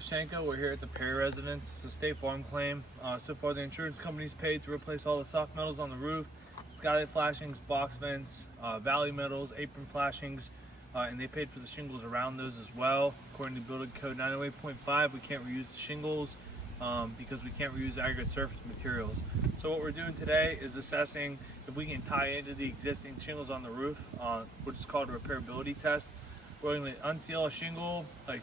Shanko, we're here at the Perry residence. It's a State Farm claim. So far, the insurance company's paid to replace all the soft metals on the roof, skylight flashings, box vents, valley metals, apron flashings, and they paid for the shingles around those as well. According to Building Code 908.5, we can't reuse the shingles because we can't reuse aggregate surface materials. So what we're doing today is assessing if we can tie into the existing shingles on the roof, which is called a repairability test. We're going to unseal a shingle, like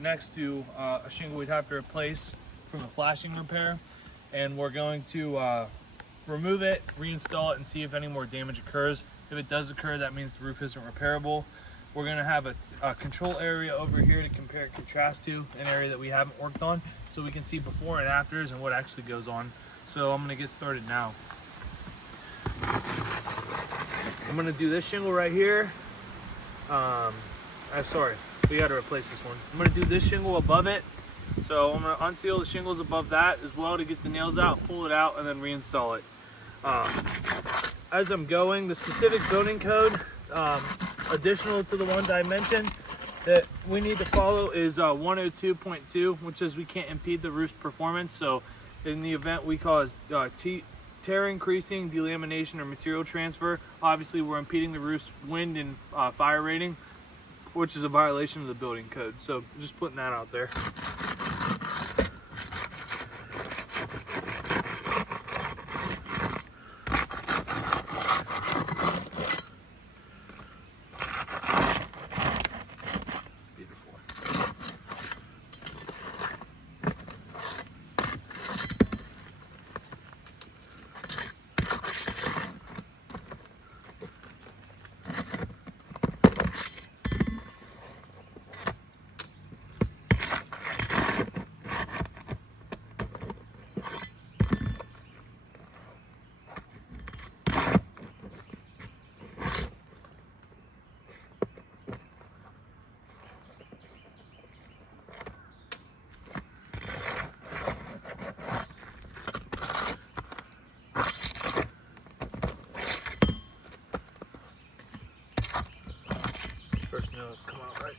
next to a shingle we'd have to replace from the flashing repair, and we're going to remove it, reinstall it, and see if any more damage occurs. If it does occur, that means the roof isn't repairable. We're going to have a control area over here to compare and contrast to an area that we haven't worked on, so we can see before and afters and what actually goes on. So I'm going to get started now. I'm going to do this shingle right here. Sorry, we got to replace this one. I'm going to do this shingle above it. So I'm going to unseal the shingles above that as well to get the nails out, pull it out, and then reinstall it. As I'm going, the specific building code, additional to the ones I mentioned, that we need to follow is 102.2, which says we can't impede the roof's performance. So in the event we cause tearing, creasing, delamination, or material transfer, obviously we're impeding the roof's wind and fire rating, which is a violation of the building code. So just putting that out there. First nails come out right.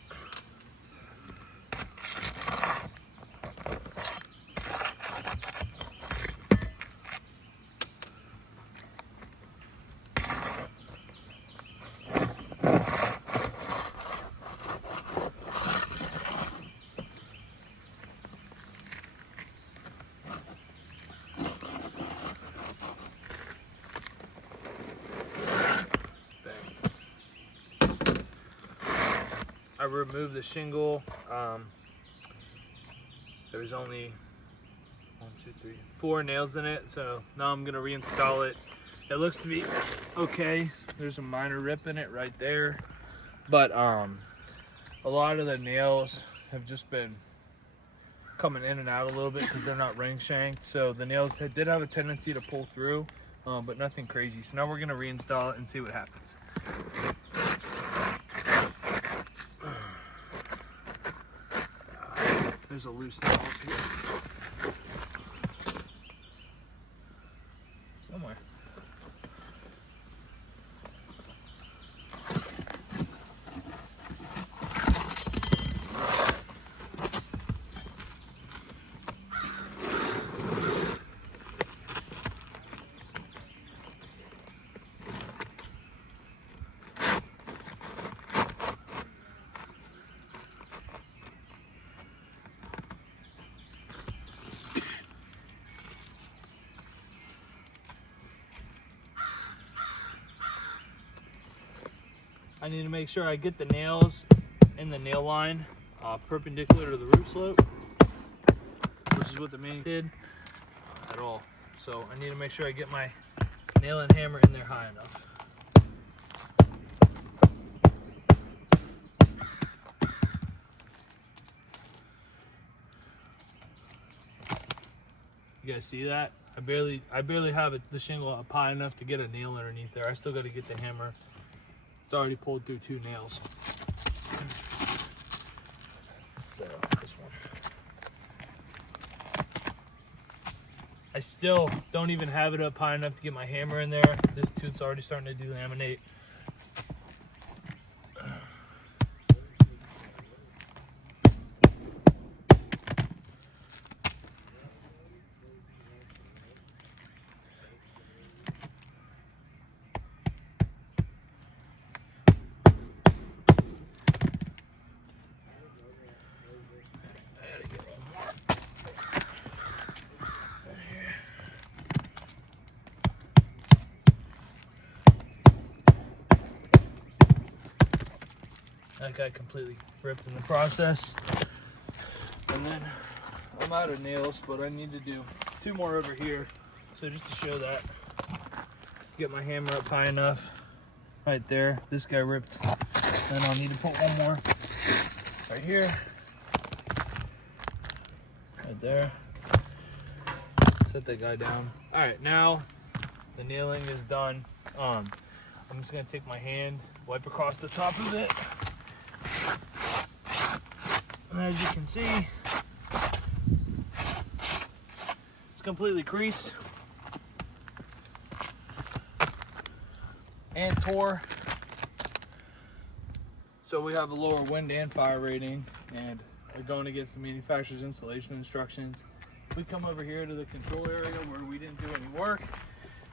I removed the shingle. There's only 4 nails in it, so now I'm gonna reinstall it. It looks to be okay. There's a minor rip in it right there, but a lot of the nails have just been coming in and out a little bit because they're not ring shanked. So the nails did have a tendency to pull through, but nothing crazy. So now we're gonna reinstall it and see what happens. There's a loose nail up here. Somewhere. I need to make sure I get the nails in the nail line perpendicular to the roof slope, which is what the man did at all. So I need to make sure I get my nail and hammer in there high enough. You guys see that? I barely have the shingle up high enough to get a nail underneath there. I still got to get the hammer. It's already pulled through 2 nails. So this one. I still don't even have it up high enough to get my hammer in there. This tooth's already starting to delaminate. that guy completely ripped in the process. And then I'm out of nails, but I need to do 2 more over here. So just to show that, get my hammer up high enough. Right there, this guy ripped. Then I'll need to put 1 more right here. Right there. Set that guy down. All right, now the nailing is done. I'm just gonna take my hand, wipe across the top of it. And as you can see, it's completely creased and tore. So we have a lower wind and fire rating, and we're going against the manufacturer's installation instructions. We come over here to the control area where we didn't do any work.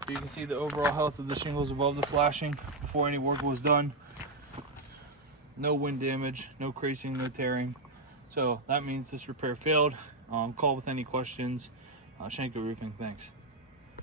So you can see the overall health of the shingles above the flashing before any work was done. No wind damage, no creasing, no tearing. So that means this repair failed. Call with any questions. Schenker Roofing, thanks.